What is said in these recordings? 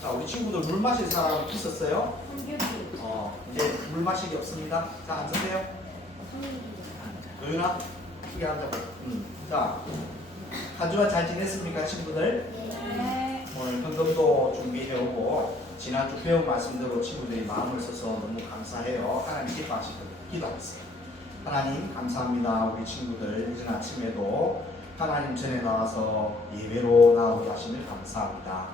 자, 우리 친구들 물 마실 사람 있었어요? 이제 물 마시기 없습니다. 자, 앉으세요. 도윤아, 크게 앉아봐. 자, 한 주간 잘 지냈습니까, 친구들? 네. 오늘 헌금도 준비해오고 지난주 배운 말씀대로 친구들이 마음을 써서 너무 감사해요. 하나님 기뻐하시도록 기도하겠습니다. 하나님 감사합니다. 우리 친구들 이전 아침에도 하나님 전에 나와서 예배로 나오게 하시면 감사합니다.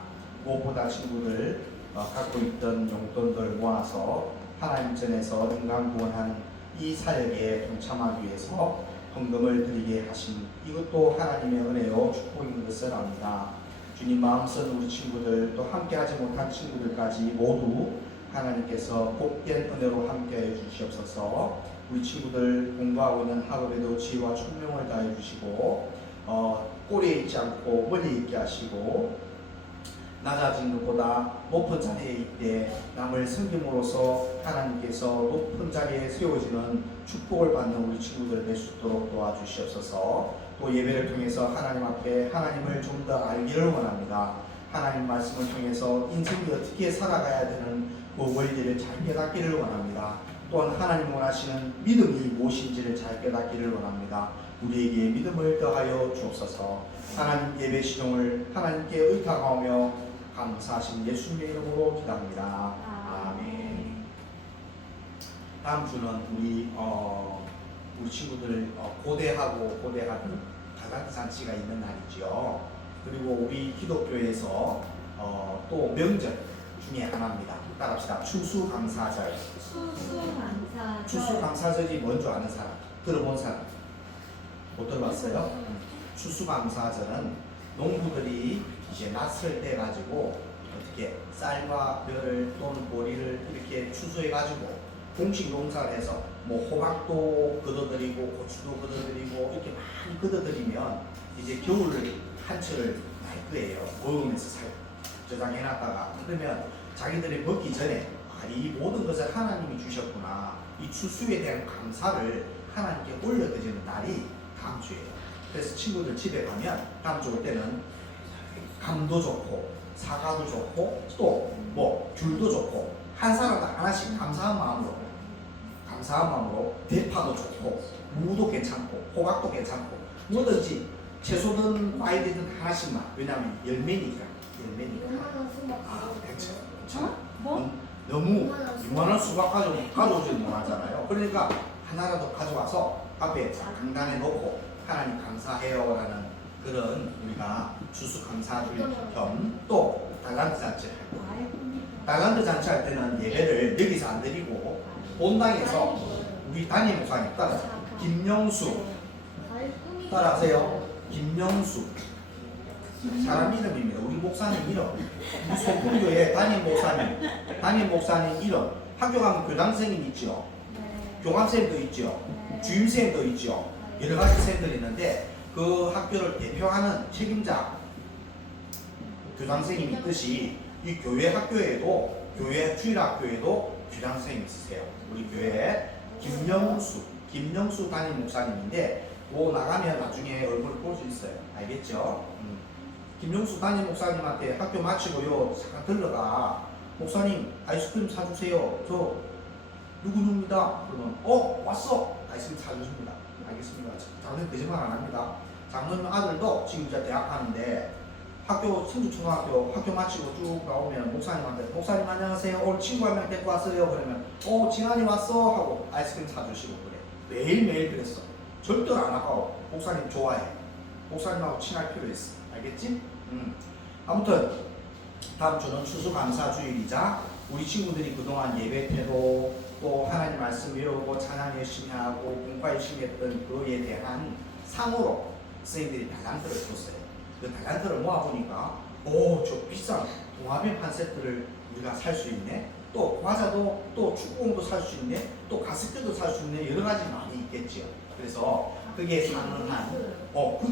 무엇보다 친구들 갖고 있던 용돈들 모아서 하나님 전에서 인간 구원한 이 사역에 동참하기 위해서 헌금을 드리게 하신 이것도 하나님의 은혜요 축복인 것을 압니다. 주님 마음 쓴 우리 친구들 또 함께하지 못한 친구들까지 모두 하나님께서 복된 은혜로 함께해 주시옵소서. 우리 친구들 공부하고 있는 학업에도 지혜와 총명을 다해 주시고 꼬리에 있지 않고 멀리 있게 하시고 낮아진 것보다 높은 자리에 있되 남을 섬김으로써 하나님께서 높은 자리에 세워지는 축복을 받는 우리 친구들 될 수 있도록 도와주시옵소서. 또 예배를 통해서 하나님 앞에 하나님을 좀 더 알기를 원합니다. 하나님 말씀을 통해서 인생이 어떻게 살아가야 되는 그 원리를 잘 깨닫기를 원합니다. 또한 하나님 원하시는 믿음이 무엇인지를 잘 깨닫기를 원합니다. 우리에게 믿음을 더하여 주옵소서. 하나님 예배 시종을 하나님께 의탁하며 감사하신 예수님의 이름으로 기도합니다. 아멘. 다음 주는 우리 친구들 고대하고 고대하는 가각 잔치가 있는 날이죠. 그리고 우리 기독교에서 또 명절 중에 하나입니다. 따라합시다. 추수감사절. 추수감사절이 뭔지 아는 사람? 들어본 사람? 못 들어봤어요? 추수감사절은 농부들이 이제 낫을 떼 가지고 어떻게 쌀과 벼를 또는 보리를 이렇게 추수해 가지고 공식 농사를 해서 뭐 호박도 걷어들이고 고추도 걷어들이고 이렇게 많이 걷어들이면 이제 겨울을 한철을 날 거예요. 먹으면서 저장해 놨다가 그러면 자기들이 먹기 전에 이 모든 것을 하나님이 주셨구나, 이 추수에 대한 감사를 하나님께 올려드리는 날이 다음 주예요. 그래서 친구들 집에 가면 다음 주 올 때는 감도 좋고 사과도 좋고 또 뭐 귤도 좋고 한 사람당 하나씩 감사한 마음으로 대파도 좋고 무도 괜찮고 호박도 괜찮고 뭐든지 채소든 과일이든 하나씩만. 왜냐하면 열매니까. 그렇죠. 너무 이만한 수박 가져오지 못하잖아요. 그러니까 하나라도 가져와서 앞에 강단에 놓고 하나님 감사해요라는 그런 우리가 추수감사주의 겸 또 달란트 잔치를 할 거예요. 달란트 잔치 할 때는 예배를 여기서 안 드리고 본당에서 우리 담임 목사님 따라서 김영수 따라하세요. 김영수 사람 이름입니다. 우리 목사님 이름, 우리 소풍교회 담임 목사님 이름. 학교 가면 교장선생님 있죠, 교감선생님도 있죠, 주임선생님도 있죠, 여러 가지 선생님들이 있는데 그 학교를 대표하는 책임자 교장선생님이 있듯이 이 교회 학교에도, 교회 주일학교에도 교장선생님이 있으세요. 우리 교회에 김영수 담임 목사님인데 뭐 나가면 나중에 얼굴을 볼 수 있어요. 알겠죠? 김영수 담임 목사님한테 학교 마치고요 잠깐 들러가 목사님 아이스크림 사주세요. 저 누구누구입니다. 그러면 왔어. 아이스크림 사주십니다. 알겠습니다. 장로님 거짓말 안 합니다. 장로님 아들도 지금 이제 대학 가는데 학교 성주초등학교 학교 마치고 쭉 나오면 목사님한테 목사님 안녕하세요. 오늘 친구 한 명 데리고 왔어요. 그러면 진환이 왔어 하고 아이스크림 사주시고 그래. 매일매일 그랬어. 절대로 안 아까워. 목사님 좋아해. 목사님하고 친할 필요 있어. 알겠지? 아무튼 다음 주는 추수감사주일이자 우리 친구들이 그동안 예배 태도 또 하나님 말씀 외우고 찬양 열심히 하고 공과 열심히 했던 그에 대한 상으로 선생님들이 달란트를 줬어요. 그 달란트를 모아보니까 저 비싼 동화뱀 한 세트를 우리가 살 수 있네. 또 과자도 또 축구공도 살 수 있네. 또 가습기도 살 수 있네. 여러 가지 많이 있겠지요. 그래서 그게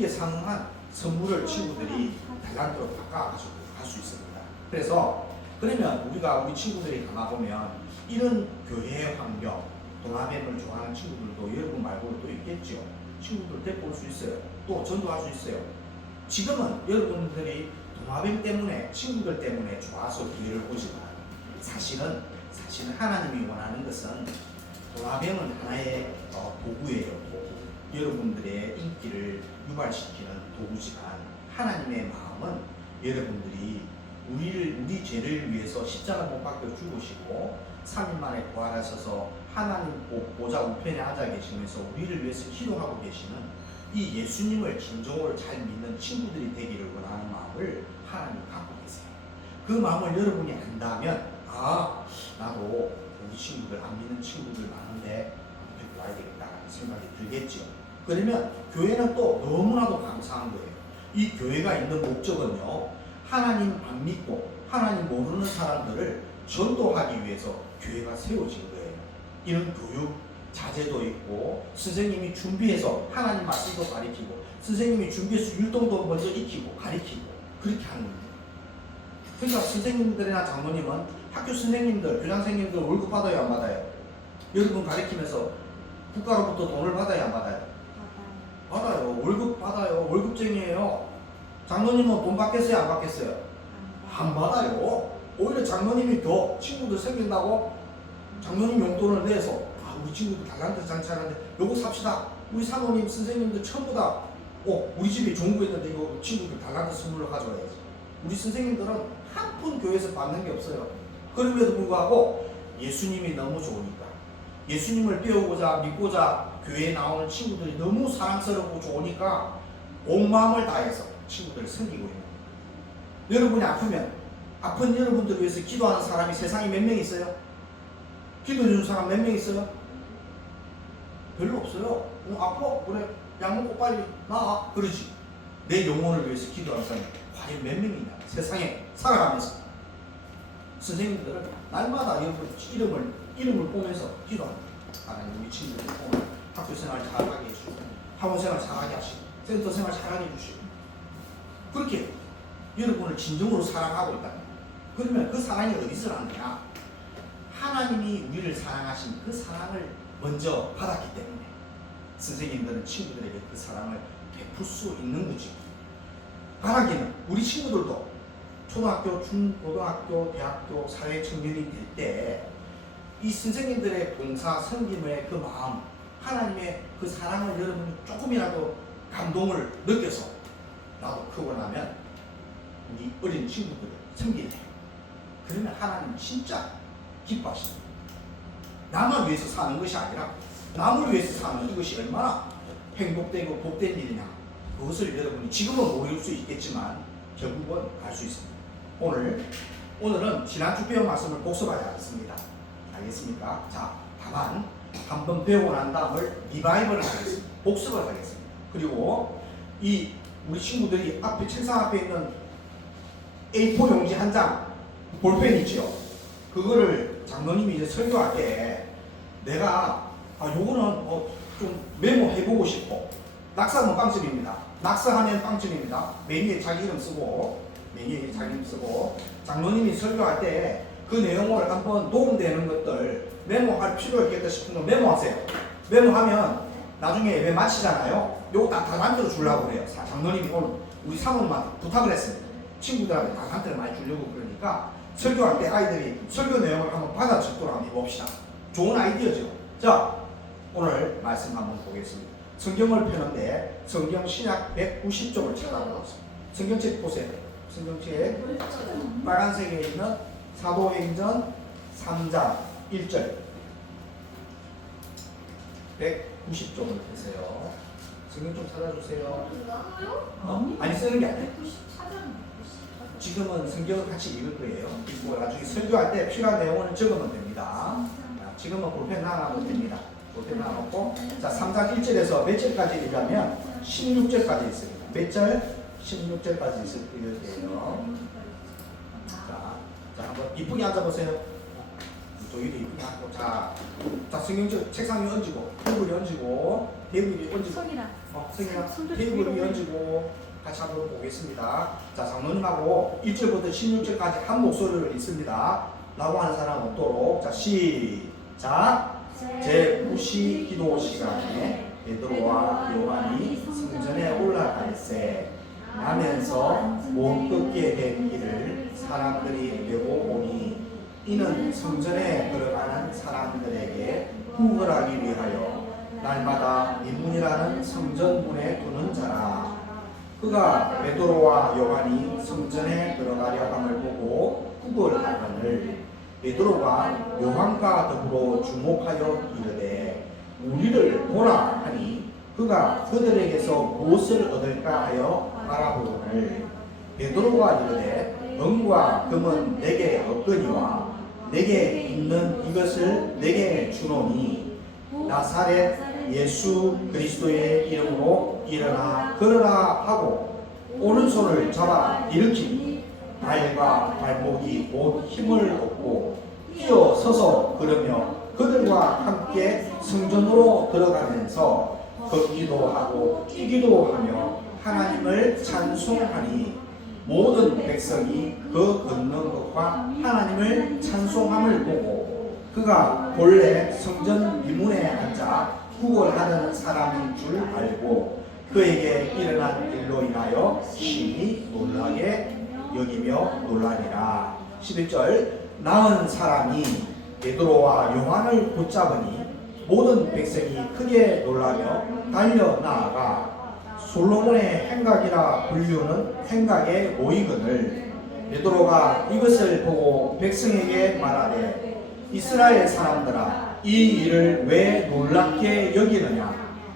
상응한 선물을 친구들이 달란트로 바꿔가지고 갈 수 있습니다. 그래서 그러면 우리 친구들이 가보면 이런 교회의 환경, 동화뱀을 좋아하는 친구들도 여러분 말고도 또 있겠죠. 친구들 데리고 올 수 있어요. 또 전도할 수 있어요. 지금은 여러분들이 도마뱀 때문에 친구들 때문에 좋아서 기회를 보지만 사실은 하나님이 원하는 것은 도마뱀은 하나의 도구예요. 도구. 여러분들의 인기를 유발시키는 도구지만 하나님의 마음은 여러분들이 우리 죄를 위해서 십자가 못 박혀 죽으시고 3일 만에 부활하셔서 하나님 보좌 우편에 앉아 계시면서 우리를 위해서 기도하고 계시는 이 예수님을 진정으로 잘 믿는 친구들이 되기를 원하는 마음을 하나님이 갖고 계세요. 그 마음을 여러분이 안다면 나도 우리 친구들 안 믿는 친구들 많은데 데리고 와야 되겠다라는 생각이 들겠죠. 그러면 교회는 또 너무나도 감사한 거예요. 이 교회가 있는 목적은요, 하나님 안 믿고 하나님 모르는 사람들을 전도하기 위해서 교회가 세워진 거예요. 이런 교육 자제도 있고 선생님이 준비해서 하나님 말씀도 가르치고 선생님이 준비해서 율동도 먼저 익히고 가르치고 그렇게 하는 거예요. 그러니까 선생님들이나 장로님은 학교 선생님들, 교장 선생님들 월급 받아요, 안 받아요? 여러분 가르치면서 국가로부터 돈을 받아요, 안 받아요? 받아요. 월급 받아요. 월급쟁이에요. 장로님은 돈 받겠어요, 안 받겠어요? 안 받아요. 오히려 장로님이 더 친구들 생긴다고 장로님 용돈을 내서 우리 친구들 달란트 장치하는데 요거 삽시다. 우리 사모님 선생님들 전부 다 우리 집에 좋은 거 있는데 이거 친구들 달란트 선물로 가져와야지. 우리 선생님들은 한 푼 교회에서 받는 게 없어요. 그럼에도 불구하고 예수님이 너무 좋으니까 예수님을 배우고자 믿고자 교회에 나오는 친구들이 너무 사랑스럽고 좋으니까 온 마음을 다해서 친구들을 섬기고 있는 거예요. 여러분이 아프면 아픈 여러분들을 위해서 기도하는 사람이 세상에 몇 명 있어요? 기도해 주는 사람 몇 명 있어요? 별로 없어요. 아파? 그래 약 먹고 빨리 나아. 그러지. 내 영혼을 위해서 기도하는 사람이 과연 몇 명이냐 세상에 살아가면서. 선생님들은 날마다 여러분 이름을 보면서 기도합니다. 하나님 우리 친구들 보면 학교 생활 잘하게 해주시고 학원 생활 잘하게 하시고 센터 생활 잘하게 해주시고 그렇게 여러분을 진정으로 사랑하고 있다. 그러면 그 사랑이 어디서 나느냐? 하나님이 우리를 사랑하신 그 사랑을 먼저 받았기 때문에 선생님들은 친구들에게 그 사랑을 베풀 수 있는 거지. 바라기는 우리 친구들도 초등학교, 중고등학교, 대학교, 사회 청년이 될 때 이 선생님들의 봉사, 섬김의 그 마음, 하나님의 그 사랑을 여러분이 조금이라도 감동을 느껴서 나도 크고 나면 우리 어린 친구들을 섬기네. 그러면 하나님 진짜 기뻐하십니다. 나만 위해서 사는 것이 아니라 남을 위해서 사는 이것이 얼마나 행복되고 복된 일이냐. 그것을 여러분이 지금은 모를 수 있겠지만 결국은 알 수 있습니다. 오늘은 지난주 배운 말씀을 복습하지 않습니다. 알겠습니까? 자, 다만 한번 배우고 난 다음을 리바이벌을 하겠습니다. 복습을 하겠습니다. 그리고 우리 친구들이 앞에 책상 앞에 있는 A4 용지 한 장 볼펜 있죠? 그거를 장로님이 이제 설교할 때 내가 요거는 좀 메모해보고 싶고 낙서하면 빵점입니다. 낙서하면 빵점입니다. 메뉴에 자기 이름 쓰고 장로님이 설교할 때 그 내용을 한번 도움되는 것들 메모할 필요 있겠다 싶은 거 메모하세요. 메모하면 나중에 예배 마치잖아요. 요거 다 만들어 주려고 그래요. 장로님이 오늘 우리 사모님한테 부탁을 했습니다. 친구들한테 다 만들어 많이 주려고 그러니까 설교할 때 아이들이 설교 내용을 한번 받아 적도록 한번 해봅시다. 좋은 아이디어죠. 자, 오늘 말씀 한번 보겠습니다. 성경을 펴는데 성경 신약 190쪽을 찾아보겠습니다. 성경책 보세요. 성경책 빨간색에 있는 사도행전 3장 1절 190쪽을 펴세요. 성경 좀 찾아주세요. 아니 쓰는 게 아니에요. 지금은 성경을 같이 읽을 거예요. 읽고 나중에 설교할 때 필요한 내용을 적으면 됩니다. 지금은 볼펜 하나 놓으면 됩니다. 볼펜 하나 놓고 자 3장 1절에서 몇 절까지 읽으면 16절까지 있습니다. 몇 절? 16절까지 있을 거예요. 자 한번 이쁘게 앉아보세요. 이쪽이 이쁘게 앉고 자 성경책 책상 위에 얹고 테이블 위에 얹고 테이블 위에 얹고 성이랑 테이블 위에 얹고 같이 한번 보겠습니다. 자 장로님하고 1절부터 16절까지 한 목소리를 읽습니다. 라고 하는 사람 없도록 자 시작. 제9시 기도 시간에 베드로와 요한이 성전에 올라갈세 나면서 못 걷게 된 길을 사람들이 메고 오니 이는 성전에 들어가는 사람들에게 구걸하기 위하여 날마다 이문이라는 성전문에 두는 자라. 그가 베드로와 요한이 성전에 들어가려 함을 보고 구걸하거늘 베드로가 요한과 더불어 주목하여 이르되 우리를 보라 하니 그가 그들에게서 무엇을 얻을까 하여 바라보거늘 베드로가 이르되 은과 금은 내게 없거니와 내게 있는 이것을 내게 주노니 나사렛 예수 그리스도의 이름으로 일어나 걸으라 하고 오른손을 잡아 일으키니 발과 발목이 곧 힘을 얻고 뛰어 서서 걸으며 그들과 함께 성전으로 들어가면서 걷기도 하고 뛰기도 하며 하나님을 찬송하니 모든 백성이 그 걷는 것과 하나님을 찬송함을 보고 그가 본래 성전 미문에 앉아 구걸하는 사람인 줄 알고 그에게 일어난 일로 인하여 심히 놀라게 여기며 놀라니라. 11절 나은 사람이 베드로와 요한을 붙잡으니 모든 백성이 크게 놀라며 달려 나아가 솔로몬의 행각이라 불리우는 행각에 모이거늘 베드로가 이것을 보고 백성에게 말하되 이스라엘 사람들아 이 일을 왜 놀랍게 여기느냐.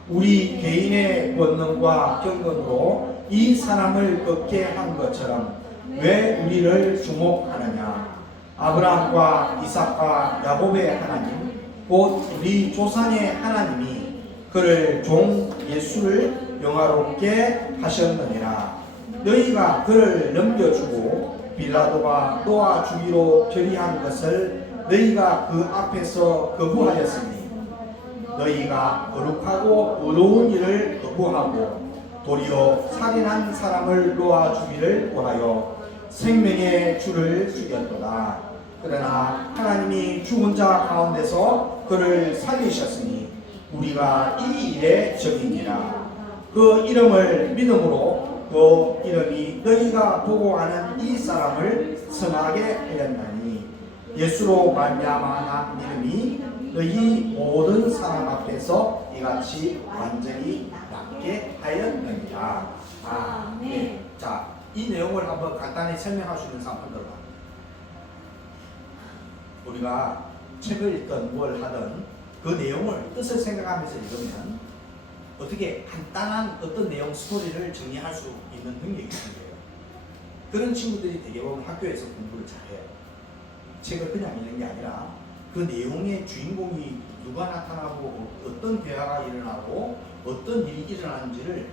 우리 개인의 권능과 경건으로 이 사람을 걷게 한 것처럼 왜 우리를 주목하느냐. 아브라함과 이삭과 야곱의 하나님 곧 우리 조상의 하나님이 그를 종 예수를 영화롭게 하셨느니라. 너희가 그를 넘겨주고 빌라도가 놓아주기로 결의한 것을 너희가 그 앞에서 거부하였으니 너희가 거룩하고 의로운 일을 거부하고 도리어 살인한 사람을 놓아주기를 원하여 생명의 주를 죽였도다. 그러나 하나님이 죽은 자 가운데서 그를 살리셨으니 우리가 이 일에 적이니라. 그 이름을 믿음으로 그 이름이 너희가 보고 아는 이 사람을 선하게 하였나니 예수로 말미암아 난 믿음이 너희 모든 사람 앞에서 이같이 완전히 낫게 하였느니라. 네. 자, 이 내용을 한번 간단히 설명할 수 있는 사람 들어봐. 우리가 책을 읽든 뭘 하든 그 내용을 뜻을 생각하면서 읽으면 어떻게 간단한 어떤 내용 스토리를 정리할 수 있는 능력이 있는 거예요. 그런 친구들이 되게 보면 학교에서 공부를 잘해요. 책을 그냥 읽는 게 아니라 그 내용의 주인공이 누가 나타나고 어떤 대화가 일어나고 어떤 일이 일어나는지를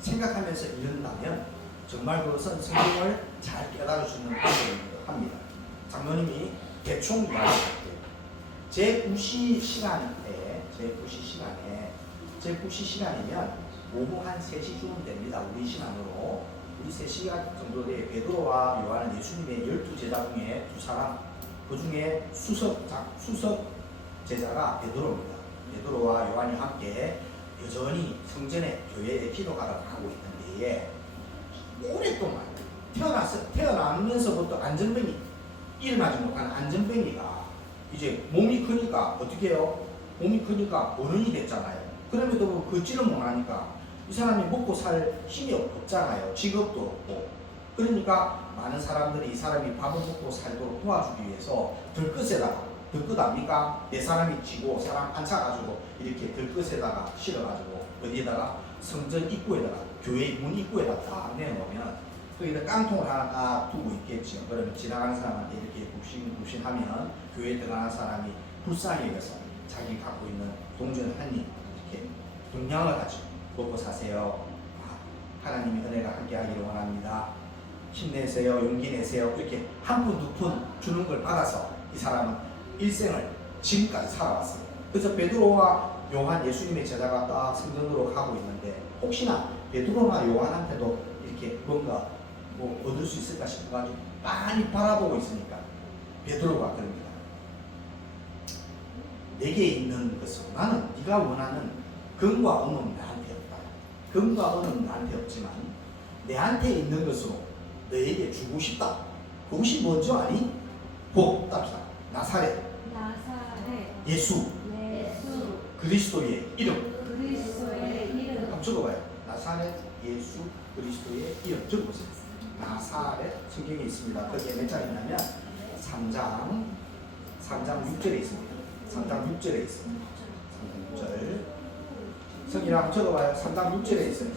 생각하면서 읽는다면 정말 그것은 성경을 잘 깨달을 수 있는 방법이기도 합니다. 장로님이 대충 이야기할게요. 제9시 시간이면 오후 한 3시쯤 됩니다. 우리 시간으로. 우리 3시간 정도 돼. 베드로와 요한은 예수님의 12제자 중에 2사람, 그 중에 수석 제자가 베드로입니다. 베드로와 요한이 함께 여전히 성전에 교회에 기도하러 가고 있는 데에 오랫동안 태어나면서부터 안전병이 일어나지 못한 안전병이가 이제 몸이 크니까 어떻게 해요? 몸이 크니까 어른이 됐잖아요. 그럼에도 걷지를 못하니까 이 사람이 먹고 살 힘이 없잖아요. 직업도 없고. 그러니까 많은 사람들이 이 사람이 밥을 먹고 살도록 도와주기 위해서 들끝 압니까? 네 사람이 쥐고 사람 앉혀가지고 이렇게 들끝에다가 실어가지고 어디에다가 성전 입구에다가 교회 문 입구에다가 딱 내놓으면 거기다 깡통을 하나 딱 두고 있겠죠. 그러면 지나가는 사람한테 이렇게 굽신굽신하면 교회에 들어가는 사람이 불쌍히 여겨서 자기 갖고 있는 동전 한 입 이렇게 동량을 가지고 먹고 사세요. 하나님의 은혜가 함께하기를 원합니다. 힘내세요. 용기 내세요. 이렇게 한 푼, 두 푼 주는 걸 받아서 이 사람은 일생을 지금까지 살아왔어요. 그래서 베드로와 요한 예수님의 제자가 딱 성전으로 가고 있는데 혹시나 베드로나 요한한테도 이렇게 뭔가 뭐 얻을 수 있을까 싶어가지고 많이 바라보고 있으니까 베드로가 그럽니다. 내게 있는 것은 나는 네가 원하는 금과 은은 나한테 없다. 금과 은은 나한테 없지만 내한테 있는 것으로 너에게 주고 싶다. 그것이 뭔지 아니? 복 답시다. 나사렛 예수 그리스도의 이름. 한번 적어봐요. 나사렛 예수 그리스도의 이름 적어보세요. 나사렛 성경에 있습니다. 거기에 몇 장이냐면 3장 6절에 있습니다. 3장 6절에 있습니다. 3장 6절 성경 한번 적어봐요. 3장 6절에 있어요.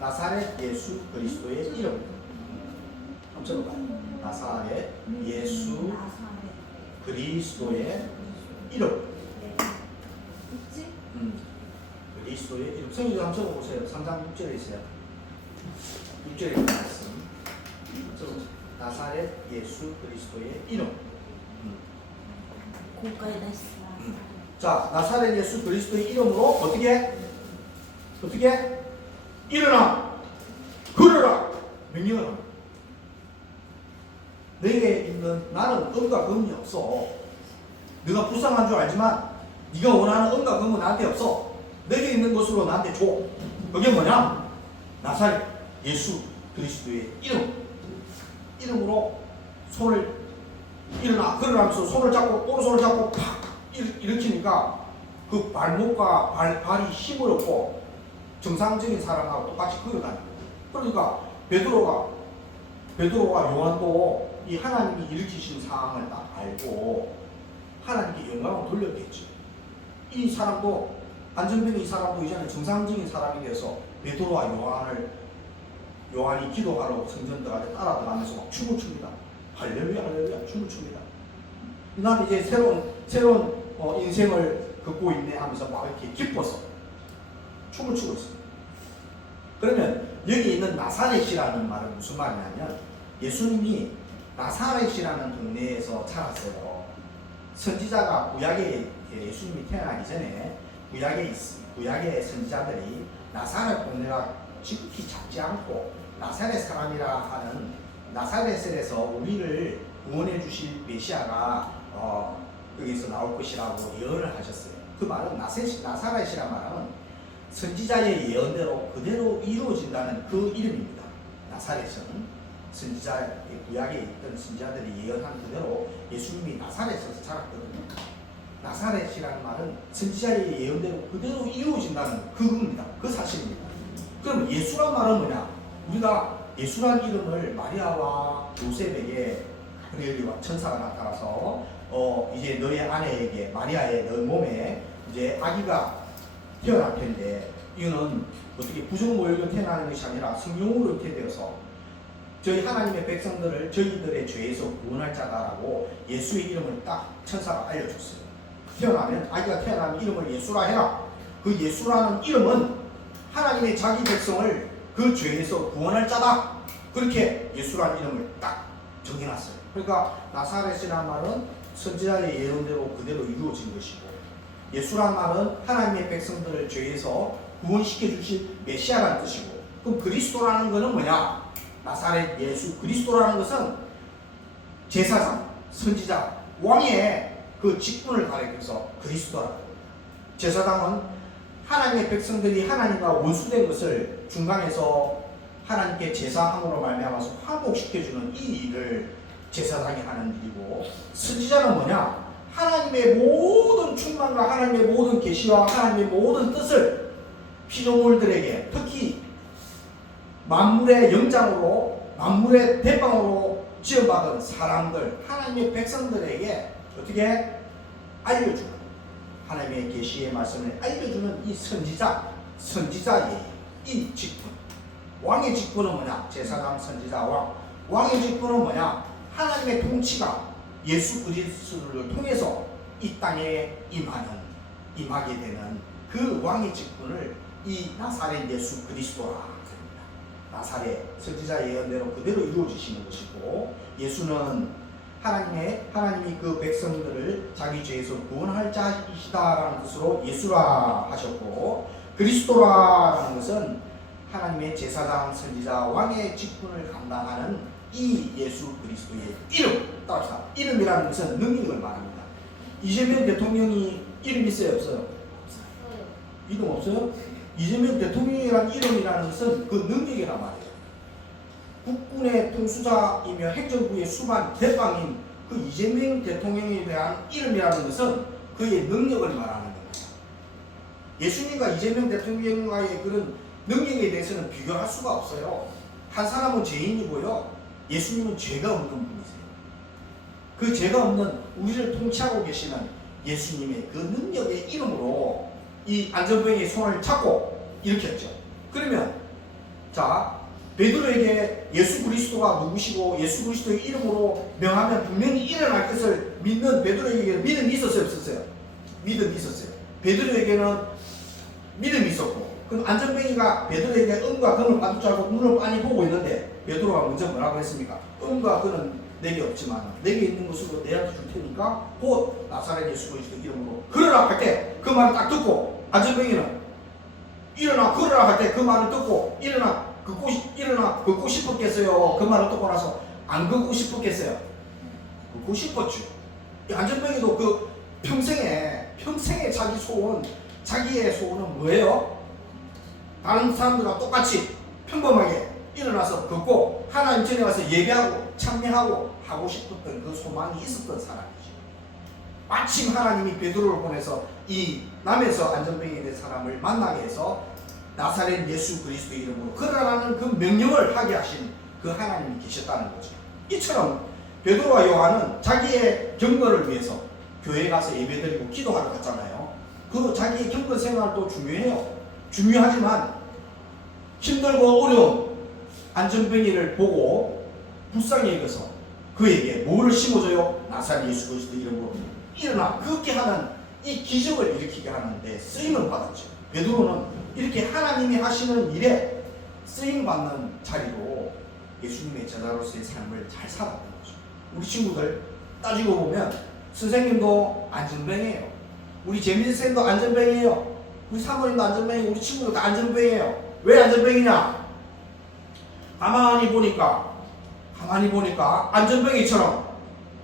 나사렛 예수 그리스도의 이름. 한번 적어봐요. 나사렛 예수 그리스도의 이름. 그리스도의 이름. 성경 한번 적어보세요. 3장 6절에 있어요. 6절에 있는 말씀. 나사렛 예수 그리스도의 이름. 자, 나사렛 예수 그리스도의 이름으로 어떻게 일어나 걸어라 명령을 합니다. 내게 있는 나는 은과 금이 없어. 네가 불쌍한 줄 알지만 네가 원하는 은과 금은 나한테 없어. 내게 있는 것으로 나한테 줘. 그게 뭐냐? 나사렛 예수 그리스도의 이름으로 손을 일어나 걸으라면서 손을 잡고 오른손을 잡고 팍 일으키니까 그 발목과 발이 힘을 얻고 정상적인 사람하고 똑같이 걸어다니고. 그러니까 베드로가 요한도 이 하나님이 일으키신 상황을 딱 알고 하나님께 영광을 돌렸겠죠. 이 사람도 안전병이 이 사람도 이제는 정상적인 사람이 돼서 베드로와 요한이 기도하러 성전 들어가서 따라 들어가면서 막 춤을 춥니다. 할렐루야 할렐루야 춤을 춥니다. 나는 이제 새로운 인생을 걷고 있네 하면서 막 이렇게 기뻐서 춤을 추고 있습니다. 그러면 여기 있는 나사렛이라는 말은 무슨 말이냐면 예수님이 나사렛이라는 동네에서 자랐어요. 선지자가 구약에 예수님이 태어나기 전에 구약의 선지자들이 나사렛 동네가 지극히 작지 않고 나사렛 사람이라 하는 나사렛에서 우리를 구원해 주실 메시아가 여기서 나올 것이라고 예언을 하셨어요. 그 말은 나사렛이란 말은 선지자의 예언대로 그대로 이루어진다는 그 이름입니다. 나사렛은 구약에 있던 선지자들이 예언한 그대로 예수님이 나사렛에서 자랐거든요. 나사렛이라는 말은 선지자의 예언대로 그대로 이루어진다는 그겁니다. 그 사실입니다. 그럼 예수란 말은 뭐냐? 우리가 예수란 이름을 마리아와 요셉에게 천사가 나타나서 이제 너의 아내에게 마리아의 너 몸에 이제 아기가 태어날 텐데 이거는 어떻게 부정모혈로 태어나는 것이 아니라 성령으로 잉태되어서 저희 하나님의 백성들을 저희들의 죄에서 구원할 자다라고 예수의 이름을 딱 천사가 알려줬어요. 아기가 태어나면 이름을 예수라 해라. 그 예수라는 이름은 하나님의 자기 백성을 그 죄에서 구원할 자다. 그렇게 예수라는 이름을 딱 정해놨어요. 그러니까 나사렛이라는 말은 선지자의 예언대로 그대로 이루어진 것이고 예수라는 말은 하나님의 백성들을 죄에서 구원시켜 주실 메시아라는 뜻이고 그럼 그리스도라는 것은 뭐냐? 나사렛 예수 그리스도라는 것은 제사장, 선지자, 왕의 그 직분을 가리켜서 그리스도라고. 제사장은 하나님의 백성들이 하나님과 원수된 것을 중간에서 하나님께 제사함으로 말미암아서 화목시켜주는 이 일을 제사장이 하는 일이고 선지자는 뭐냐? 하나님의 모든 충만과 하나님의 모든 계시와 하나님의 모든 뜻을 피조물들에게 특히 만물의 영장으로 만물의 대방으로 지어받은 사람들 하나님의 백성들에게 어떻게 알려주는 하나님의 계시의 말씀을 알려주는 이 선지자의 이 직분. 왕의 직분은 뭐냐? 제사장, 선지자, 왕의 직분은 뭐냐? 하나님의 통치가 예수 그리스도를 통해서 이 땅에 임하게 되는 그 왕의 직분을 이 나사렛 예수 그리스도라 합니다. 나사렛 선지자 예언대로 그대로 이루어지시는 것이고 예수는 하나님이 그 백성들을 자기 죄에서 구원할 자이시다라는 뜻으로 예수라 하셨고 그리스도라는 것은 하나님의 제사장, 선지자, 왕의 직분을 감당하는 이 예수 그리스도의 이름. 따라서 이름이라는 것은 능력을 말합니다. 이재명 대통령이 이름 있어요, 없어요? 이름 없어요? 이재명 대통령이라는 이름이라는 것은 그 능력이란 말이에요. 국군의 통수자이며 행정부의 수반 대빵인 그 이재명 대통령에 대한 이름이라는 것은 그의 능력을 말하는 겁니다. 예수님과 이재명 대통령과의 그런 능력에 대해서는 비교할 수가 없어요. 한 사람은 죄인이고요. 예수님은 죄가 없는 분이세요. 그 죄가 없는 우리를 통치하고 계시는 예수님의 그 능력의 이름으로 이 안전병의 손을 잡고 일으켰죠. 그러면 자, 베드로에게 예수 그리스도가 누구시고 예수 그리스도의 이름으로 명하면 분명히 일어날 것을 믿는 베드로에게 믿음이 있었어요, 없었어요? 믿음이 있었어요. 베드로에게는 믿음이 있었고, 그럼 안전뱅이가 베드로에게 은과 금을 받을 줄 알고 눈을 빤히 보고 있는데 베드로가 먼저 뭐라고 했습니까? 은과 금은 내게 없지만 내게 있는 것으로 내한테 줄 테니까 곧 나사렛 예수 그리스도 이름으로 걸어라 할 때 그 말을 딱 듣고 안전뱅이는 일어나 걸어라 할 때 그 말을 듣고 일어나 걷고 싶었겠어요? 그 말을 듣고 나서 안 걷고 싶었겠어요? 걷고 싶었죠. 안전뱅이도 그 평생에 자기의 소원은 뭐예요? 다른 사람들과 똑같이 평범하게 일어나서 걷고 하나님 전에 가서 예배하고 참여하고 하고 싶었던 그 소망이 있었던 사람이죠. 마침 하나님이 베드로를 보내서 이 남에서 안전병이 된 사람을 만나게 해서 나사렛 예수 그리스도의 이름으로 걸어라는 그 명령을 하게 하신 그 하나님이 계셨다는 거죠. 이처럼 베드로와 요한은 자기의 경건을 위해서 교회에 가서 예배드리고 기도하러 갔잖아요. 그 자기의 경건 생활도 중요해요. 중요하지만 힘들고 어려운 안전병이를 보고 불쌍히 여겨서 그에게 뭐를 심어줘요? 나사렛 예수 그리스도 이름으로 일어나 걷게 하는 이 기적을 일으키게 하는데 쓰임을 받았죠. 베드로는 이렇게 하나님이 하시는 일에 쓰임받는 자리로 예수님의 제자로서의 삶을 잘 살았던 거죠. 우리 친구들 따지고 보면 선생님도 안전병이에요. 우리 재민이 쌤도 안전병이에요. 우리 사모님도 안전병이고 우리 친구도 다 안전병이에요. 왜 안전병이냐? 가만히 보니까 안전병이처럼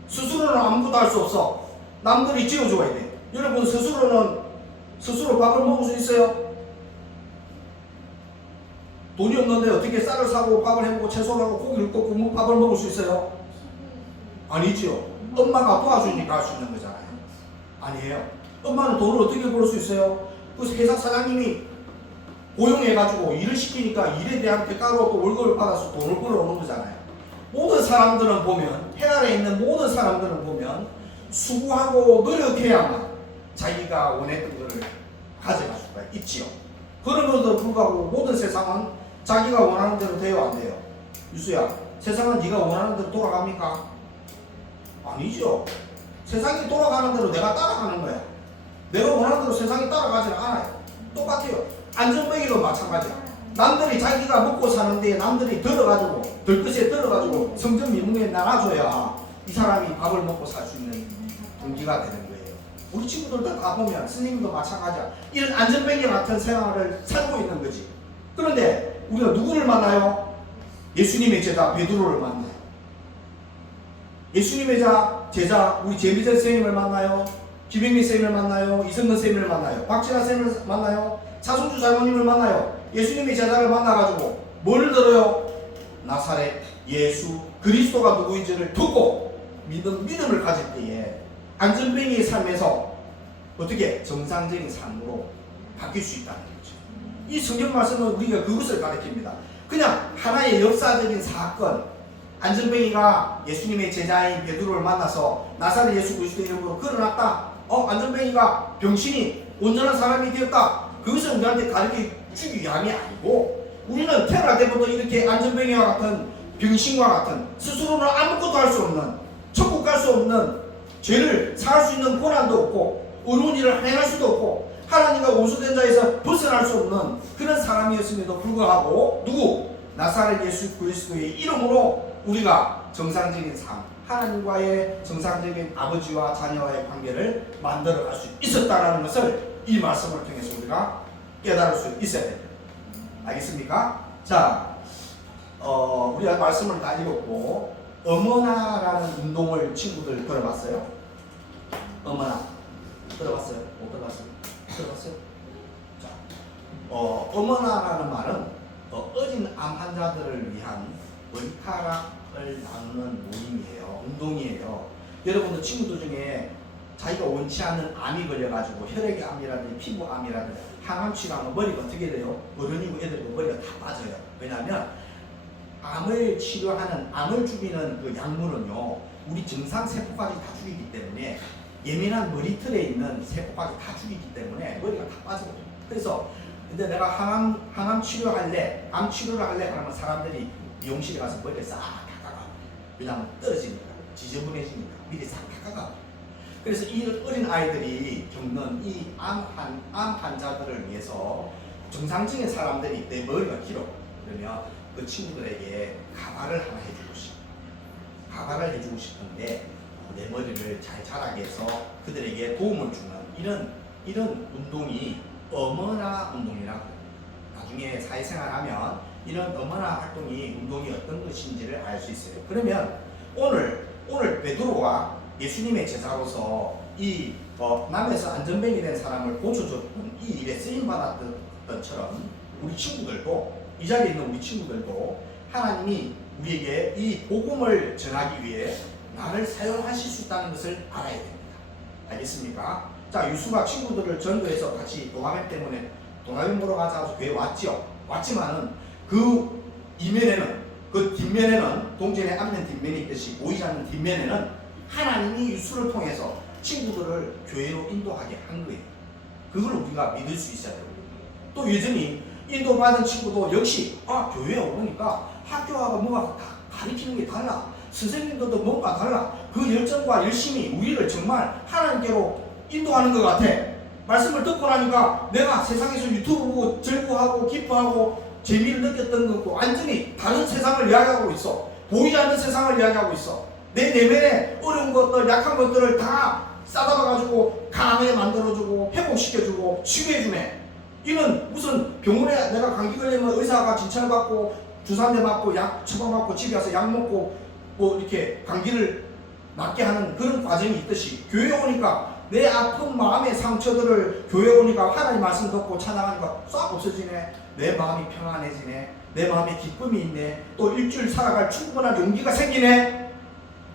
스스로는 아무것도 할 수 없어. 남들이 지어줘야 돼. 여러분 스스로 밥을 먹을 수 있어요? 돈이 없는데 어떻게 쌀을 사고 밥을 해먹고 채소를 하고 고기를 굽고 밥을 먹을 수 있어요? 아니죠. 엄마가 도와주니까 할 수 있는 거잖아요. 아니에요. 엄마는 돈을 어떻게 벌 수 있어요? 그 회사 사장님이 고용해가지고 일을 시키니까 일에 대한 대가로 또 월급을 받아서 돈을 벌어오는 거잖아요. 모든 사람들은 보면, 해 아래 있는 모든 사람들은 보면 수고하고 노력해야만 자기가 원했던 것을 가져갈 수가 있지요. 그럼에도 불구하고 모든 세상은 자기가 원하는 대로 돼요, 안 돼요? 유수야, 세상은 네가 원하는 대로 돌아갑니까? 아니죠. 세상이 돌아가는 대로 내가 따라가는 거야. 내가 원하는 대로 세상이 따라가지는 않아요. 똑같아요. 안전뱅이도 마찬가지야. 남들이 자기가 먹고 사는데 남들이 들것에 들어가지고 성전 미문에 나눠줘야 이 사람이 밥을 먹고 살 수 있는 동기가 되는 거예요. 우리 친구들도 가보면 스님도 마찬가지야. 이런 안전뱅이 같은 생활을 살고 있는 거지. 그런데 우리가 누구를 만나요? 예수님의 제자 베드로를 만나요. 예수님의 제자 우리 재미전 선생님을 만나요. 김영민 선생님을 만나요. 이성근 선생님을 만나요. 박진아 선생님을 만나요. 차순주 장모님을 만나요. 예수님의 제자를 만나가지고 뭘 들어요? 나사렛 예수 그리스도가 누구인지를 듣고 믿음을 가질 때에 안전뱅이의 삶에서 어떻게 정상적인 삶으로 바뀔 수 있다는 거죠. 이 성경 말씀은 우리가 그것을 가르칩니다. 그냥 하나의 역사적인 사건, 안전뱅이가 예수님의 제자인 베드로를 만나서 나사렛 예수 그리스도 이름으로 걸어놨다. 안전뱅이가 병신이 온전한 사람이 되었다. 그것을 우리한테 가르쳐 주기 위함이 아니고, 우리는 태어날 때부터 이렇게 안전뱅이와 같은 병신과 같은 스스로는 아무것도 할 수 없는, 천국 갈 수 없는, 죄를 사할 수 있는 권한도 없고 의로운 일을 행할 수도 없고 하나님과 원수된 자에서 벗어날 수 없는 그런 사람이었음에도 불구하고 나사렛 예수 그리스도의 이름으로 우리가 정상적인 삶, 하나님과의 정상적인 아버지와 자녀와의 관계를 만들어갈 수 있었다는 것을 이 말씀을 통해서 우리가 깨달을 수 있어야 됩니다. 알겠습니까? 자, 우리가 말씀을 다 읽었고, 어머나라는 운동을 친구들 들어봤어요? 어머나 들어봤어요? 못 들어봤어요? 들어봤어요? 자, 어머나라는 말은 어진 암 환자들을 위한 머리카락을 나누는 모임이에요. 운동이에요. 여러분들 친구들 중에 자기가 원치 않는 암이 걸려가지고 혈액의 암이라든지 피부암이라든지 항암 치료하면 머리가 어떻게 돼요? 어른이고 애들이고 머리가 다 빠져요. 왜냐하면 암을 치료하는 암을 죽이는 그 약물은요 우리 정상 세포까지 다 죽이기 때문에 예민한 머리털에 있는 세포까지 다 죽이기 때문에 머리가 다 빠져요. 그래서 근데 내가 항암 치료할래, 암 치료를 할래 하면 사람들이 미용실에 가서 머리를 싹 깎아가. 왜냐하면 떨어지니까, 지저분해지니까 미리 싹 깎아가. 그래서 이 어린 아이들이 겪는 이 암 환자들을 위해서 정상적인 사람들이 내 머리가 길어. 그러면 그 친구들에게 가발을 하나 해주고 싶어. 가발을 해주고 싶은데 내 머리를 잘 자라게 해서 그들에게 도움을 주는 이런 운동이 어머나 운동이라고. 나중에 사회생활하면 이런 어머나 활동이 운동이 어떤 것인지를 알 수 있어요. 그러면 오늘 베드로가 예수님의 제자로서 이 남에서 안전뱅이 된 사람을 고쳐줬던 이 일에 쓰임 받았던 것처럼 우리 친구들도 이 자리에 있는 우리 친구들도 하나님이 우리에게 이 복음을 전하기 위해 나를 사용하실 수 있다는 것을 알아야 됩니다. 알겠습니까? 자, 유수가 친구들을 전도해서 같이 동아뱀 때문에 동아뱀 보러 가자 교회 왔지만은 그 이면에는 그 뒷면에는 동전의 앞면 뒷면이 있듯이 보이지 않는 뒷면에는 하나님이 유수를 통해서 친구들을 교회로 인도하게 한 거예요. 그걸 우리가 믿을 수 있어요. 또 여전히 인도받은 친구도 역시 교회에 오니까 학교하고 뭔가 다 가르치는 게 달라. 선생님들도 뭔가 달라. 그 열정과 열심이 우리를 정말 하나님께로 인도하는 것 같아. 말씀을 듣고 나니까 내가 세상에서 유튜브 보고 즐거워하고 기뻐하고 재미를 느꼈던 것과 완전히 다른 세상을 이야기하고 있어. 보이지 않는 세상을 이야기하고 있어. 내 내면에 어려운 것들, 약한 것들을 다 싸다봐가지고 강하게 만들어주고 회복시켜주고 치유해주네. 이는 무슨 병원에 내가 감기 걸리면 의사가 진찰받고 주사 한 대 맞고 약 처방받고 집에 와서 약 먹고 뭐 이렇게 감기를 낫게 하는 그런 과정이 있듯이 교회에 오니까 내 아픈 마음의 상처들을 교회에 오니까 하나님 말씀 듣고 찬양하니까 싹 없어지네. 내 마음이 평안해지네. 내 마음에 기쁨이 있네. 또 일주일 살아갈 충분한 용기가 생기네.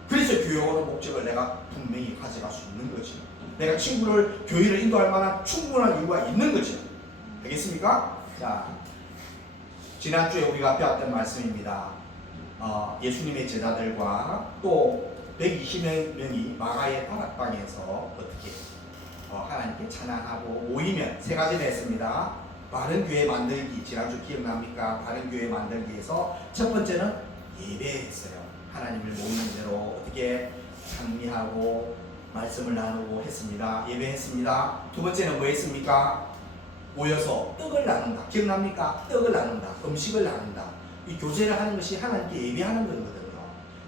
그래서 교회 오는 목적을 내가 분명히 가져갈 수 있는 거지. 내가 친구를 교회를 인도할 만한 충분한 이유가 있는 거지. 알겠습니까? 자, 지난주에 우리가 배웠던 말씀입니다. 예수님의 제자들과 또 120명이 마가의 다락방에서 어떻게 하나님께 찬양하고 모이면 세 가지를 했습니다. 바른 교회 만들기, 지난주 기억납니까? 바른 교회 만들기에서 첫 번째는 예배했어요. 하나님을 모이는 대로 어떻게 찬미하고 말씀을 나누고 했습니다. 예배했습니다. 두 번째는 뭐 했습니까? 모여서 떡을 나눈다. 기억납니까? 떡을 나눈다. 음식을 나눈다. 이 교제를 하는 것이 하나님께 예배하는 거거든요.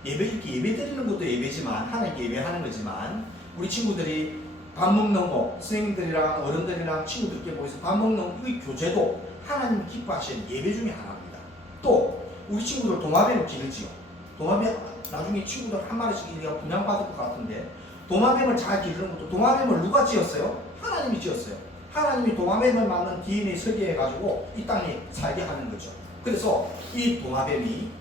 이렇게 예배 드리는 것도 예배지만 하나님께 예배하는 거지만 우리 친구들이 밥 먹는 거, 선생님들이랑 어른들이랑 친구들께 모여서 밥 먹는 이 교제도 하나님 기뻐하시는 예배 중에 하나입니다. 또 우리 친구들 도마뱀을 기르지요. 도마뱀 나중에 친구들 한 마리씩 우리가 분양받을 것 같은데 도마뱀을 잘 기르는 것도 도마뱀을 누가 지었어요? 하나님이 지었어요. 하나님이 도마뱀을 만든 DNA 설계해가지고 이 땅에 살게 하는 거죠. 그래서 이 도마뱀이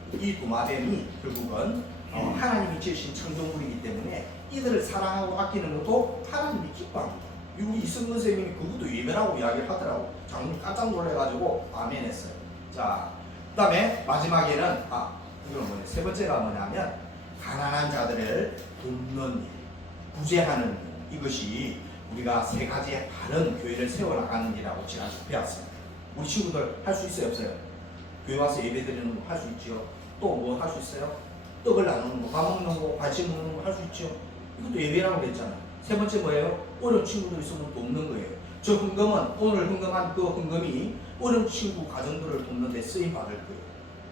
결국은 하나님이 지으신 창조물이기 때문에 이들을 사랑하고 아끼는 것도 하나님이 기뻐합니다. 우리 이승근 선생님이 그것도 예배라고 이야기를 하더라고. 장로님 깜짝 놀래가지고 아멘 했어요. 자, 그 다음에 마지막에는 이건 뭐냐, 세 번째가 뭐냐면 가난한 자들을 돕는 일, 구제하는 일, 이것이 우리가 세 가지의 바른 교회를 세워나가는 일이라고 지난주 배웠습니다. 우리 친구들 할 수 있어요, 없어요? 교회 와서 예배 드리는 거 할 수 있죠. 또 뭐 할 수 있어요? 떡을 나누는 거, 밥 먹는 거, 같이 먹는 거 할 수 있죠. 이것도 예배라고 그랬잖아요. 세 번째 뭐예요? 어려운 친구들 있으면 돕는 거예요. 저 헌금은 오늘 헌금한 그 헌금이 어려운 친구 가정들을 돕는 데 쓰임 받을 거예요.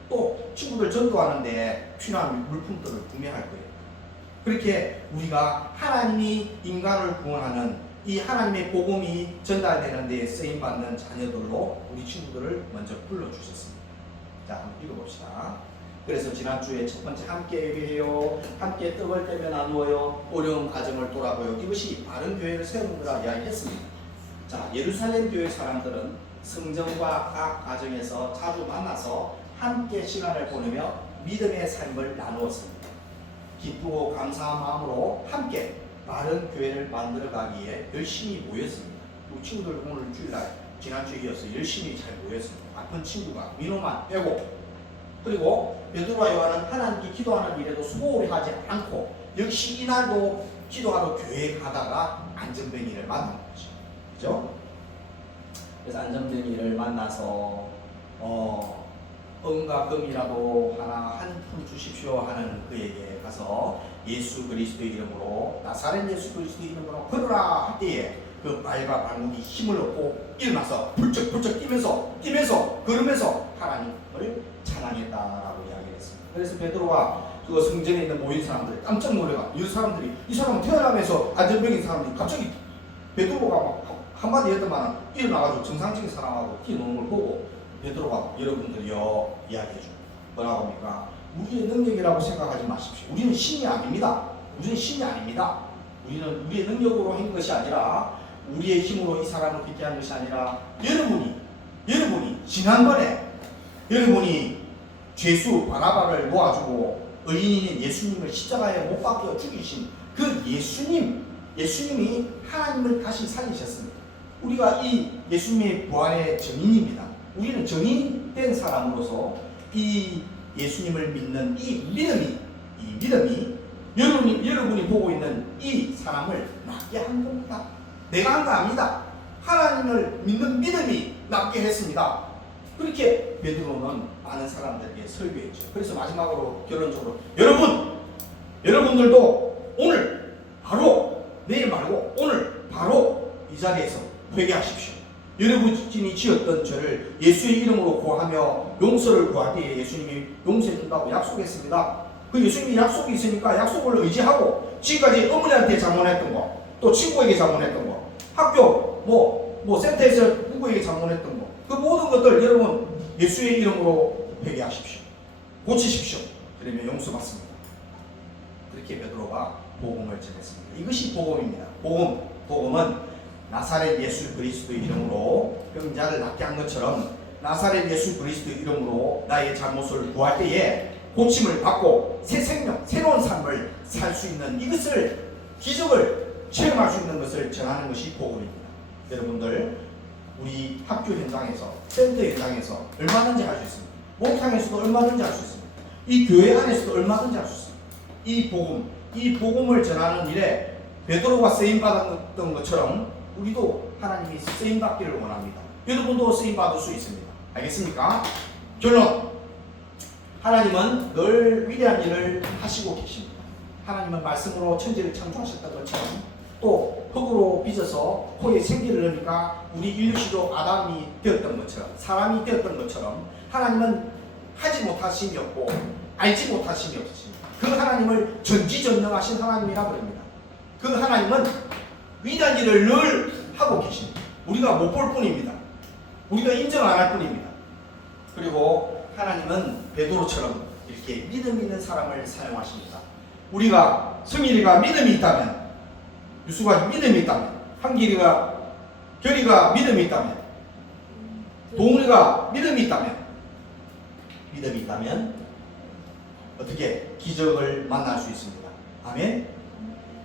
또 친구들 전도하는데 필요한 물품들을 구매할 거예요. 그렇게 우리가 하나님이 인간을 구원하는 이 하나님의 복음이 전달되는 데에 쓰임받는 자녀들로 우리 친구들을 먼저 불러주셨습니다. 자, 한번 읽어봅시다. 그래서 지난주에 첫 번째 함께 예배해요. 함께 떡을 떼며 나누어요. 어려운 가정을 돌아보요. 이것이 바른 교회를 세우는 거라 이야기했습니다. 자, 예루살렘 교회 사람들은 성전과 각 가정에서 자주 만나서 함께 시간을 보내며 믿음의 삶을 나누었습니다. 기쁘고 감사한 마음으로 함께 바른 교회를 만들어가기 위해 열심히 모였습니다. 우리 친구들 오늘 주일날 지난주에 이어서 열심히 잘 모였습니다. 아픈 친구가 민호만 빼고, 그리고 베드로와 요한은 하나님께 기도하는 일에도 소홀히 하지 않고 역시 이날도 기도하러 교회에 가다가 안전뱅이를 만난 거죠. 그죠? 그래서 안전뱅이를 만나서 은과 금이라도 하나 한 푼 주십시오 하는 그에게 가서 예수 그리스도의 이름으로, 나사렛 예수 그리스도의 이름으로 걸어라 할 때에 그 발과 발목이 힘을 얻고 일어나서 불쩍불쩍 뛰면서 걸으면서 하나님을 찬양했다라고 이야기를 했습니다. 그래서 베드로가 그 성전에 있는 모인 사람들이 깜짝 놀래가, 이 사람들이, 이 사람은 태어나면서 안전병인 사람들이 갑자기 베드로가 막 한마디 했더만 일어나가지고 정상적인 사람하고 뛰노는 걸 보고 베드로가 여러분들이요 이야기해줘. 뭐라고 합니까? 우리의 능력이라고 생각하지 마십시오. 우리는 신이 아닙니다. 우리는 신이 아닙니다. 우리는 우리의 능력으로 한 것이 아니라, 우리의 힘으로 이 사람을 빛게 한 것이 아니라, 여러분이 지난번에 여러분이 죄수 바나바를 놓아주고 의인인 예수님을 십자가에 못 박혀 죽이신 그 예수님이 하나님을 다시 살리셨습니다. 우리가 이 예수님의 부활의 증인입니다. 우리는 증인된 사람으로서 이 예수님을 믿는 이 믿음이 여러분이 보고 있는 이 사람을 낫게 한 겁니다. 내가 한 거 아닙니다. 하나님을 믿는 믿음이 낫게 했습니다. 그렇게 베드로는 많은 사람들에게 설교했죠. 그래서 마지막으로 결론적으로 여러분들도 오늘 바로, 내일 말고 오늘 바로 이 자리에서 회개하십시오. 여러분이 지었던 죄를 예수의 이름으로 구하며 용서를 구할 때에 예수님이 용서해 준다고 약속했습니다. 그 예수님이 약속이 있으니까 약속을 의지하고 지금까지 어머니한테 자문했던 거, 또 친구에게 자문했던 거, 학교 뭐 센터에서 누구에게 자문했던 거, 그 모든 것들 여러분 예수의 이름으로 회개하십시오. 고치십시오. 그러면 용서받습니다. 그렇게 베드로가 복음을 전했습니다. 이것이 복음입니다. 복음은 나사렛 예수 그리스도의 이름으로 병자를 낫게 한 것처럼 나사렛 예수 그리스도의 이름으로 나의 잘못을 구할 때에 고침을 받고 새 생명, 새로운 삶을 살 수 있는 이것을, 기적을 체험할 수 있는 것을 전하는 것이 복음입니다. 여러분들, 우리 학교 현장에서, 센터 현장에서 얼마든지 할 수 있습니다. 목탕에서도 얼마든지 할 수 있습니다. 이 교회 안에서도 얼마든지 할 수 있습니다. 이 복음을 전하는 일에 베드로가 쓰임받았던 것처럼 우리도 하나님이 쓰임받기를 원합니다. 여러분도 쓰임받을 수 있습니다. 알겠습니까? 결론, 하나님은 늘 위대한 일을 하시고 계십니다. 하나님은 말씀으로 천지를 창조하셨던 것처럼, 또 흙으로 빚어서 코에 생기를 넣으니까 우리 인류시로 아담이 되었던 것처럼, 사람이 되었던 것처럼 하나님은 하지 못하심이 없고 알지 못하심이 없으십니다. 그 하나님을 전지전능하신 하나님이라 그럽니다. 그 하나님은 위대한 일을 늘 하고 계십니다. 우리가 못 볼 뿐입니다. 우리가 인정 안 할 뿐입니다. 그리고 하나님은 베드로처럼 이렇게 믿음 있는 사람을 사용하십니다. 우리가, 성일이가 믿음이 있다면, 유수가 믿음이 있다면, 한길이가, 결이가 믿음이 있다면, 동훈이가 믿음이 있다면 어떻게 기적을 만날 수 있습니다. 아멘?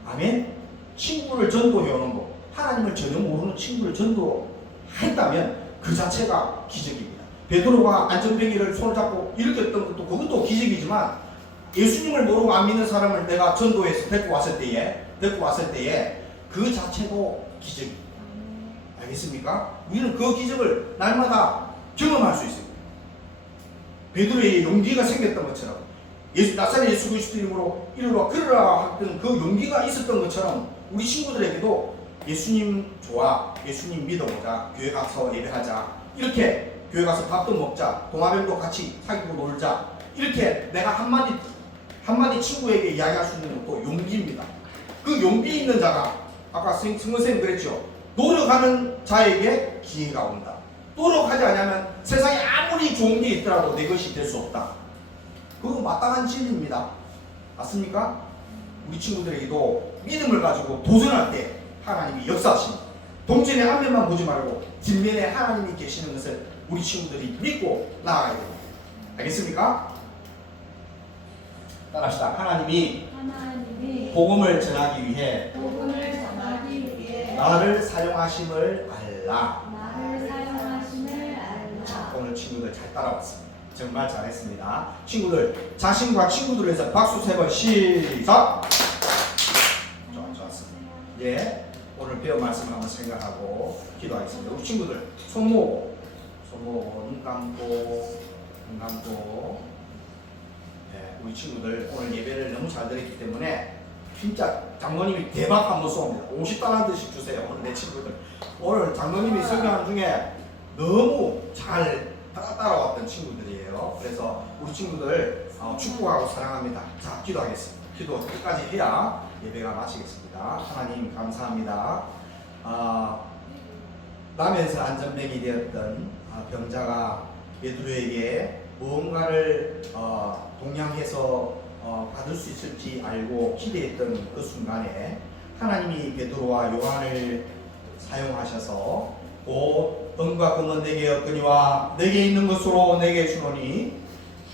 아멘? 친구를 전도해오는 거, 하나님을 전혀 모르는 친구를 전도했다면 그 자체가 기적입니다. 베드로가 안전뱅이를 손을 잡고 일으켰던 것도 그것도 기적이지만, 예수님을 모르고 안 믿는 사람을 내가 전도해서 데리고 왔을 때에 그 자체도 기적입니다. 알겠습니까? 우리는 그 기적을 날마다 경험할 수 있습니다. 베드로의 용기가 생겼던 것처럼, 나사렛 예수 그리스도 이름으로 이리로 걸으라 했던 그 용기가 있었던 것처럼 우리 친구들에게도 예수님 좋아, 예수님 믿어보자, 교회 가서 예배하자, 이렇게 교회 가서 밥도 먹자, 동아병도 같이 사귀고 놀자, 이렇게 내가 한마디 친구에게 이야기할 수 있는 것도 용기입니다. 그 용기 있는 자가, 아까 성선생님 그랬죠, 노력하는 자에게 기회가 온다. 노력하지 않으면 세상에 아무리 좋은 게 있더라도 내 것이 될 수 없다. 그건 마땅한 진리입니다. 맞습니까? 우리 친구들에게도 믿음을 가지고 도전할 때 하나님이 역사하십니다. 동전의 앞면만 보지 말고 뒷면에 하나님이 계시는 것을 우리 친구들이 믿고 나아가야 됩니다. 알겠습니까? 따라합시다. 하나님이 하나님이 복음을 전하기 위해 복음을 전하기 위해 나를 사용하심을 알라. 나를 사용하심을 자, 알라. 오늘 친구들 잘 따라왔습니다. 정말 잘했습니다. 친구들, 자신과 친구들을 위해서 박수 3번 시작! 좋았습니다. 예, 오늘 배운 말씀을 한번 생각하고 기도하겠습니다. 우리 친구들, 손 모으고, 눈 감고, 예, 우리 친구들 오늘 예배를 너무 잘 드렸기 때문에 진짜 장로님이 대박 한번 쏩니다. 50달러씩 주세요. 오늘 내 친구들. 오늘 장로님이 설교하는 중에 너무 잘 따라왔던 친구들이에요. 그래서 우리 친구들 축복하고 사랑합니다. 자, 기도하겠습니다. 기도 끝까지 해야 예배가 마치겠습니다. 하나님 감사합니다. 남에서 안전뱅이 되었던 병자가 베드로에게 무언가를 동양해서 받을 수 있을지 알고 기대했던 그 순간에 하나님이 베드로와 요한을 사용하셔서 곧 은과 금은 내게 없거니와 내게 있는 것으로 내게 주노니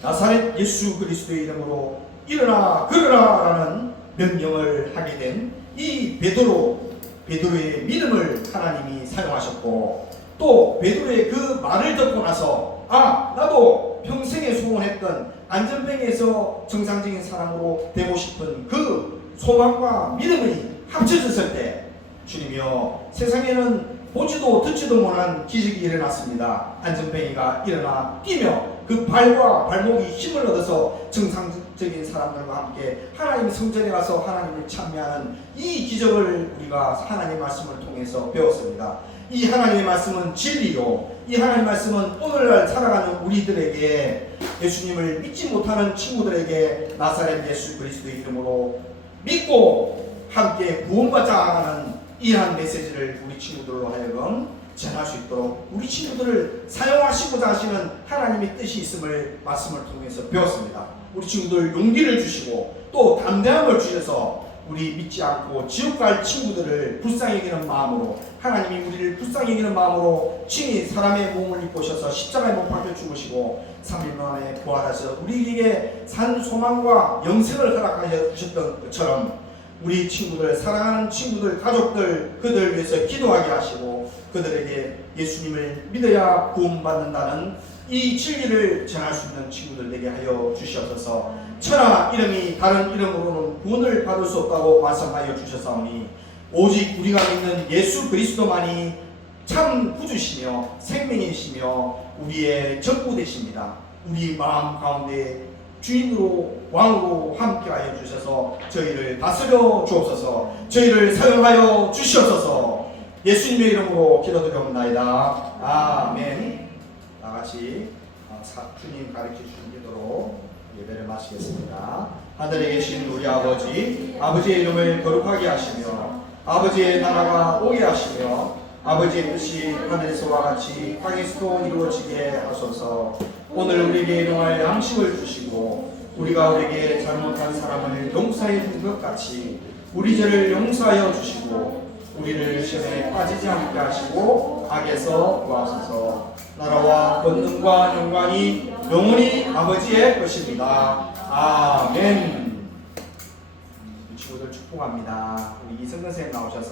나사렛 예수 그리스도의 이름으로 일어나 걸으라 라는 명령을 하게 된 이 베드로의 믿음을 하나님이 사용하셨고, 또 베드로의 그 말을 듣고 나서 나도 평생에 소원했던 안전뱅이에서 정상적인 사람으로 되고 싶은 그 소망과 믿음이 합쳐졌을 때 주님이여, 세상에는 보지도 듣지도 못한 기적이 일어났습니다. 안전뱅이가 일어나 뛰며 그 발과 발목이 힘을 얻어서 정상적인 사람들과 함께 하나님 성전에 가서 하나님을 찬미하는 이 기적을 우리가 하나님의 말씀을 통해서 배웠습니다. 이 하나님의 말씀은 진리요, 이 하나님의 말씀은 오늘날 살아가는 우리들에게, 예수님을 믿지 못하는 친구들에게 나사렛 예수 그리스도의 이름으로 믿고 함께 구원받자 하는 이러한 메시지를 우리 친구들로 하여금 전할 수 있도록 우리 친구들을 사용하시고자 하시는 하나님의 뜻이 있음을 말씀을 통해서 배웠습니다. 우리 친구들 용기를 주시고 또 담대함을 주셔서 우리 믿지 않고 지옥 갈 친구들을 불쌍히 여기는 마음으로, 하나님이 우리를 불쌍히 여기는 마음으로 친히 사람의 몸을 입으셔서 십자가에 못 박혀 죽으시고 3일 만에 부활하셔서 우리에게 산 소망과 영생을 허락하여 주셨던 것처럼 우리 친구들, 사랑하는 친구들, 가족들, 그들을 위해서 기도하게 하시고 그들에게 예수님을 믿어야 구원받는다는 이 진리를 전할 수 있는 친구들 되게 하여 주시옵소서. 천하 이름이 다른 이름으로는 구원을 받을 수 없다고 말씀하여 주셨사오니 오직 우리가 믿는 예수 그리스도만이 참 구주시며 생명이시며 우리의 전부 되십니다. 우리 마음 가운데 주인으로 왕으로 함께하여 주셔서 저희를 다스려 주옵소서. 저희를 사용하여 주시옵소서. 예수님의 이름으로 기도드리옵나이다. 아멘. 다같이 주님 가르쳐주신 기도로 예배를 마치겠습니다. 하늘에 계신 우리 아버지의 이름을 거룩하게 하시며 아버지의 나라가 오게 하시며 아버지의 뜻이 하늘에서와 같이 땅에서도 이루어지게 하소서. 오늘 우리에게 일용할 양식을 주시고 우리가 우리에게 잘못한 사람을 용서해 준 것 같이 우리 죄를 용서하여 주시고 우리를 시험에 빠지지 않게 하시고 악에서 구하소서. 나라와 권능과 영광이 영원히 아버지의 것입니다. 아멘. 친구들 축복합니다. 우리 이성근 선생님 나오셔서